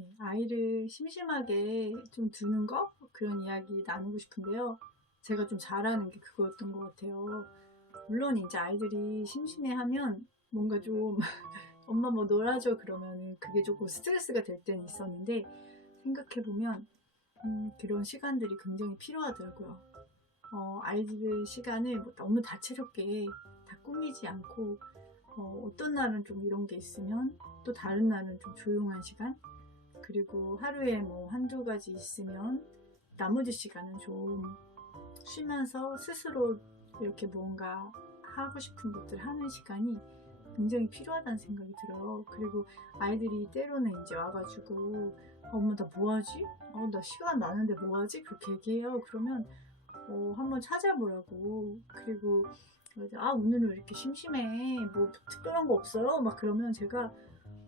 네, 아이를 심심하게 좀 두는 거? 그런 이야기 나누고 싶은데요. 제가 좀 잘하는 게 그거였던 것 같아요. 물론 이제 아이들이 심심해하면 뭔가 좀 엄마 뭐 놀아줘 그러면은 그게 조금 스트레스가 될 때는 있었는데 생각해보면 그런 시간들이 굉장히 필요하더라고요. 아이들 시간을 뭐 너무 다채롭게 다 꾸미지 않고 어떤 날은 좀 이런 게 있으면 또 다른 날은 좀 조용한 시간, 그리고 하루에 뭐 한두 가지 있으면 나머지 시간은 좀 쉬면서 스스로 이렇게 뭔가 하고 싶은 것들 하는 시간이 굉장히 필요하다는 생각이 들어요. 그리고 아이들이 때로는 이제 와가지고 엄마 나 뭐하지? 나 시간 많은데 뭐하지? 그렇게 얘기해요. 그러면 한번 찾아보라고. 그리고 오늘은 왜 이렇게 심심해? 뭐 특별한 거 없어요? 막 그러면 제가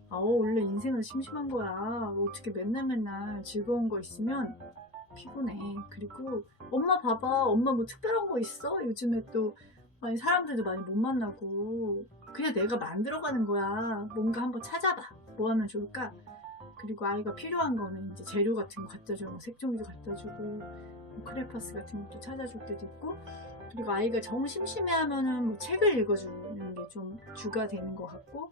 원래 인생은 심심한 거야. 어떻게 맨날 맨날 즐거운 거 있으면 피곤해. 그리고 엄마 봐봐. 엄마 뭐 특별한 거 있어? 요즘에 또 많이 사람들도 많이 못 만나고 그냥 내가 만들어가는 거야. 뭔가 한번 찾아봐. 뭐 하면 좋을까? 그리고 아이가 필요한 거는 이제 재료 같은 거 갖다 주고 색종이도 갖다 주고 뭐 크레파스 같은 것도 찾아줄 때도 있고, 그리고 아이가 정 심심해하면은 뭐 책을 읽어주는 게 좀 주가 되는 것 같고,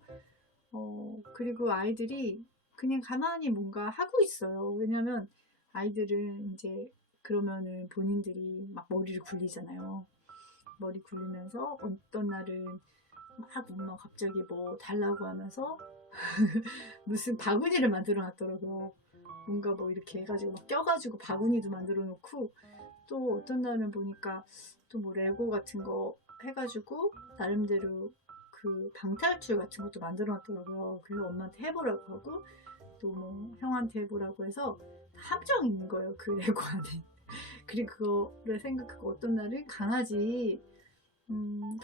그리고 아이들이 그냥 가만히 뭔가 하고 있어요. 왜냐면 아이들은 이제 그러면은 본인들이 막 머리를 굴리잖아요. 머리 굴리면서 어떤 날은 막 엄마 갑자기 뭐 달라고 하면서 무슨 바구니를 만들어 놨더라고요. 뭔가 뭐 이렇게 해가지고 막 껴가지고 바구니도 만들어 놓고, 또 어떤 날은 보니까 또 뭐 레고 같은 거 해가지고 나름대로 그 방탈출 같은 것도 만들어 놨더라고요. 그래서 엄마한테 해보라고 하고 또 뭐 형한테 해보라고 해서 함정 있는 거예요, 그 레고 안에. 그리고 그거를 생각하고 어떤 날은 강아지 뭐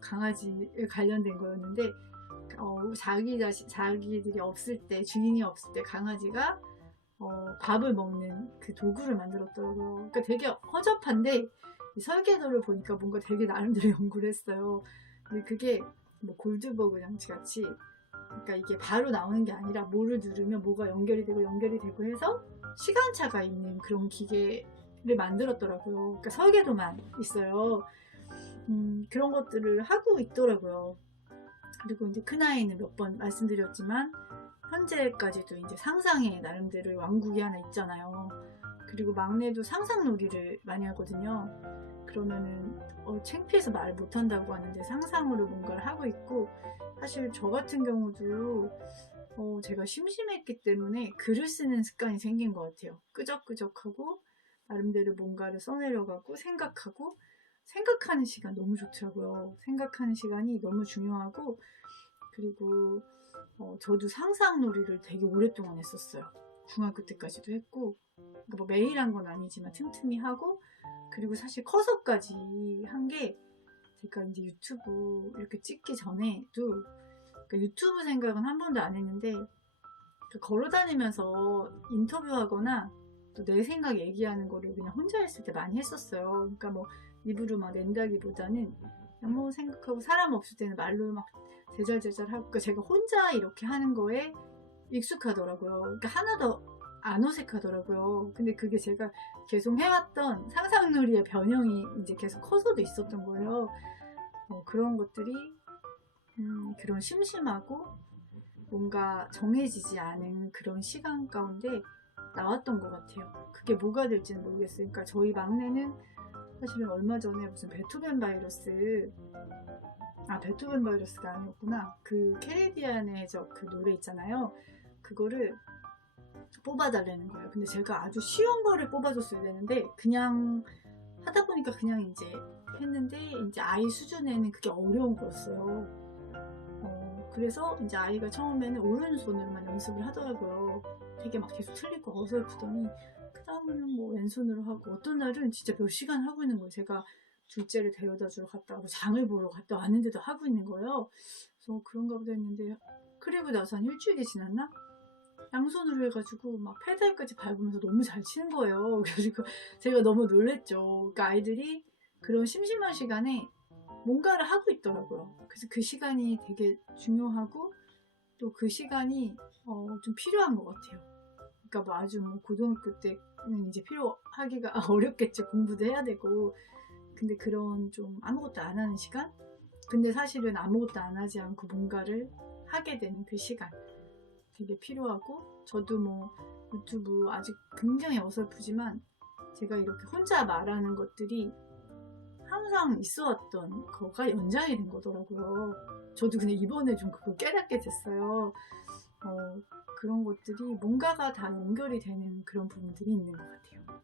강아지에 관련된 거였는데, 자기들이 없을 때, 주인이 없을 때 강아지가 밥을 먹는 그 도구를 만들었더라고요. 그러니까 되게 허접한데 이 설계도를 보니까 뭔가 되게 나름대로 연구를 했어요. 근데 그게 뭐 골드버그 장치 같이, 그러니까 이게 바로 나오는 게 아니라 뭐를 누르면 뭐가 연결이 되고 해서 시간차가 있는 그런 기계를 만들었더라고요. 그러니까 설계도만 있어요. 그런 것들을 하고 있더라고요. 그리고 이제 큰아이는 몇 번 말씀드렸지만 현재까지도 이제 상상의 나름대로의 왕국이 하나 있잖아요. 그리고 막내도 상상놀이를 많이 하거든요. 그러면은 창피해서 말 못한다고 하는데 상상으로 뭔가를 하고 있고, 사실 저 같은 경우도 제가 심심했기 때문에 글을 쓰는 습관이 생긴 것 같아요. 끄적끄적하고 나름대로 뭔가를 써내려가고 생각하고, 생각하는 시간 너무 좋더라고요. 생각하는 시간이 너무 중요하고, 그리고 저도 상상놀이를 되게 오랫동안 했었어요. 중학교 때까지도 했고, 그러니까 뭐 매일 한 건 아니지만 틈틈이 하고, 그리고 사실 커서까지 한 게, 제가 이제 유튜브 이렇게 찍기 전에도, 그러니까 유튜브 생각은 한 번도 안 했는데 걸어 다니면서 인터뷰하거나 또 내 생각 얘기하는 거를 그냥 혼자 했을 때 많이 했었어요. 그러니까 뭐 입으로 막 낸다기보다는 그냥 뭐 생각하고, 사람 없을 때는 말로 막 제잘제잘하고, 그러니까 제가 혼자 이렇게 하는 거에 익숙하더라고요. 그러니까 하나도 안 어색하더라고요. 근데 그게 제가 계속 해왔던 상상놀이의 변형이 이제 계속 커서도 있었던 거예요. 그런 것들이 그런 심심하고 뭔가 정해지지 않은 그런 시간 가운데 나왔던 것 같아요. 그게 뭐가 될지는 모르겠어요. 그러니까 저희 막내는 사실은 얼마 전에 무슨 베토벤 바이러스가 아니었구나. 그 캐리비안의 저 그 노래 있잖아요. 그거를 뽑아달라는 거예요. 근데 제가 아주 쉬운 거를 뽑아줬어야 되는데 그냥 하다 보니까 그냥 이제 했는데, 이제 아이 수준에는 그게 어려운 거였어요. 그래서 이제 아이가 처음에는 오른손으로만 연습을 하더라고요. 되게 막 계속 틀리고 어설프더니 그 다음에는 뭐 왼손으로 하고, 어떤 날은 진짜 몇 시간 하고 있는 거예요. 제가 둘째를 데려다 주러 갔다 와고 장을 보러 갔다 왔는데도 하고 있는 거예요. 그래서 그런가 보다 했는데, 그리고 나서 한 일주일이 지났나? 양손으로 해가지고 막 페달까지 밟으면서 너무 잘 치는 거예요. 그래가지고 제가 너무 놀랬죠. 그러니까 아이들이 그런 심심한 시간에 뭔가를 하고 있더라고요. 그래서 그 시간이 되게 중요하고, 또 그 시간이 좀 필요한 것 같아요. 그러니까 뭐 아주 뭐 고등학교 때는 이제 필요하기가 어렵겠죠. 공부도 해야 되고. 근데 그런 좀 아무것도 안 하는 시간? 근데 사실은 아무것도 안 하지 않고 뭔가를 하게 되는 그 시간 되게 필요하고, 저도 뭐 유튜브 아직 굉장히 어설프지만 제가 이렇게 혼자 말하는 것들이 항상 있어 왔던 거가 연장이 된 거더라고요. 저도 근데 이번에 좀 그걸 깨닫게 됐어요. 그런 것들이 뭔가가 다 연결이 되는 그런 부분들이 있는 것 같아요.